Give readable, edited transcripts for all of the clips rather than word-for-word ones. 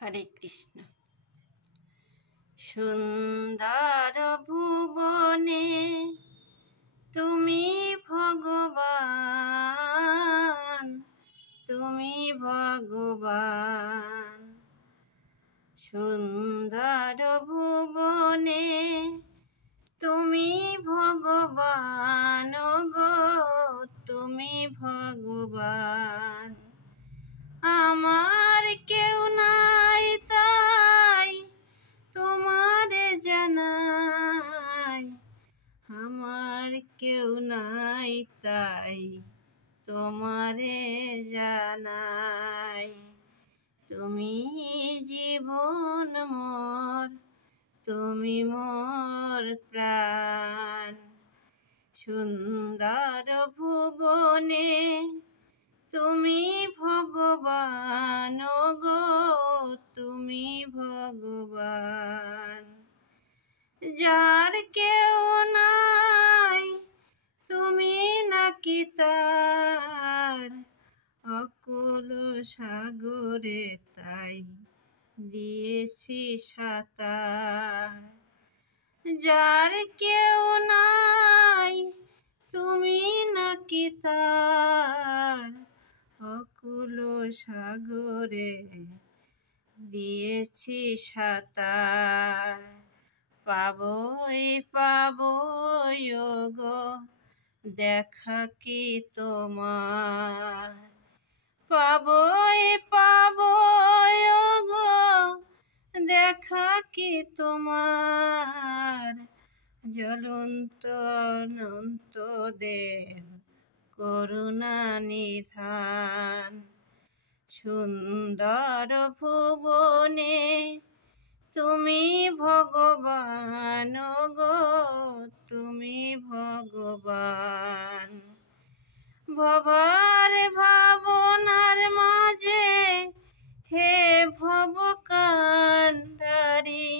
হরে কৃষ্ণ। সুন্দর ভুবনে তুমি ভগবান, তুমি ভগবান। সুন্দর ভুবনে তুমি ভগবান গো, তুমি ভগবান। আমার কেউ নাই তাই তোমারে জানাই, আমার কেউ নাই তাই তোমারে জানাই। তুমি জীবন মোর, তুমি মোর প্রাণ। সুন্দর ভুবনে তুমি ভগবান গো, তুমি ভগবান। যার কেউ নাই তুমি নাকি তার, অকুল সাগরে তাই দিয়েছি সাঁতার। যার কেউ নাই তুমি নাকি তার, অকুল সাগরে দিয়েছি সাঁতার। পাবই পাবই গো দেখা কি তোমার, পাবই পাবই গো দেখা কি তোমার। জ্বলন্ত অনন্ত দেব করুণা নিধান। সুন্দর ভুবনে তুমি ভগবান গো, তুমি ভগবান। ভবার ভাবনার মাঝে হে ভব কান্ডারি,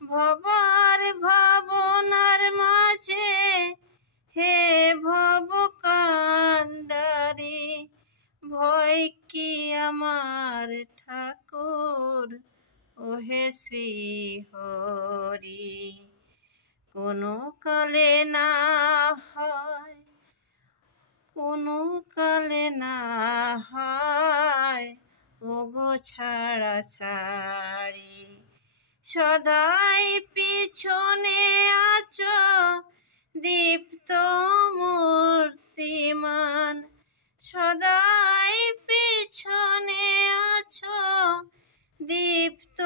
ভবার ভাবনার মাঝে হে ভব কান্ডারি। ভয় কি আমার ঠাকুর ওহে শ্রী হরি, কোনো কালে না হয়, কোনো কালে না হয় ওগো ছাড়া ছাড়ি। সদাই পিছনে আছো দীপ্ত মূর্তিমান, সদাই পিছনে আছো দীপ্ত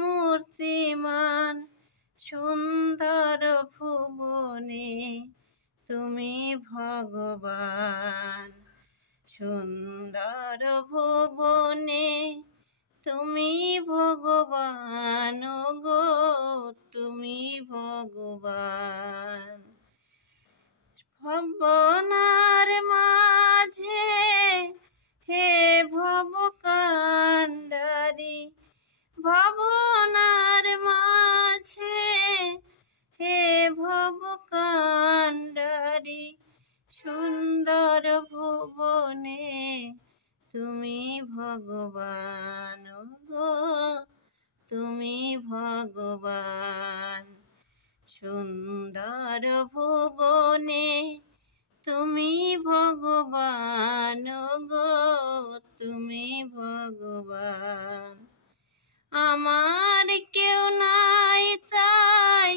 মূর্তিমান। সুন্দর ভুবনে তুমি ভগবান, সুন্দর ভুবনে তুমি ভগবান গো, তুমি ভগবান। ভাবনার মাঝে হে ভব কান্ডারি, ভাবনার মাঝে হে ভব কান্ডারি। সুন্দর ভুবনে তুমি ভগবান গো, তুমি ভগবান। সুন্দর ভুবনে তুমি ভগবান গো, তুমি ভগবান। আমার কেউ নাই তাই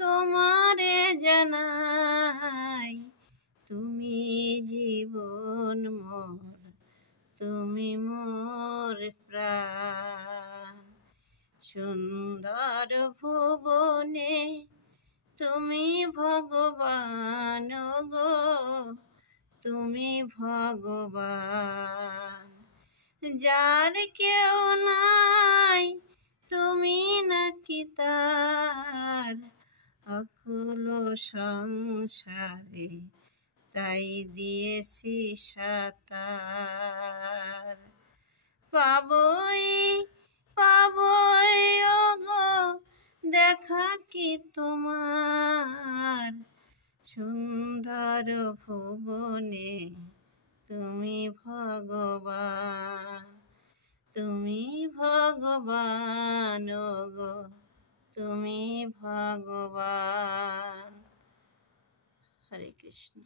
তোমারে জানাই, তুমি জীবন মোর, তুমি মোর প্রাণ। সুন্দর ভুবনে তুমি ভগবান গো, তুমি ভগবান। যার কেউ নাই তুমি নাকি তার, অকুল সংসারে তাই দিয়েছি সাঁতার। পাবই পাবই গো দেখা কি তোমার, সুন্দর ভুবনে তুমি ভগবান, তুমি ভগবান। তুমি ভগবান। হরে কৃষ্ণ।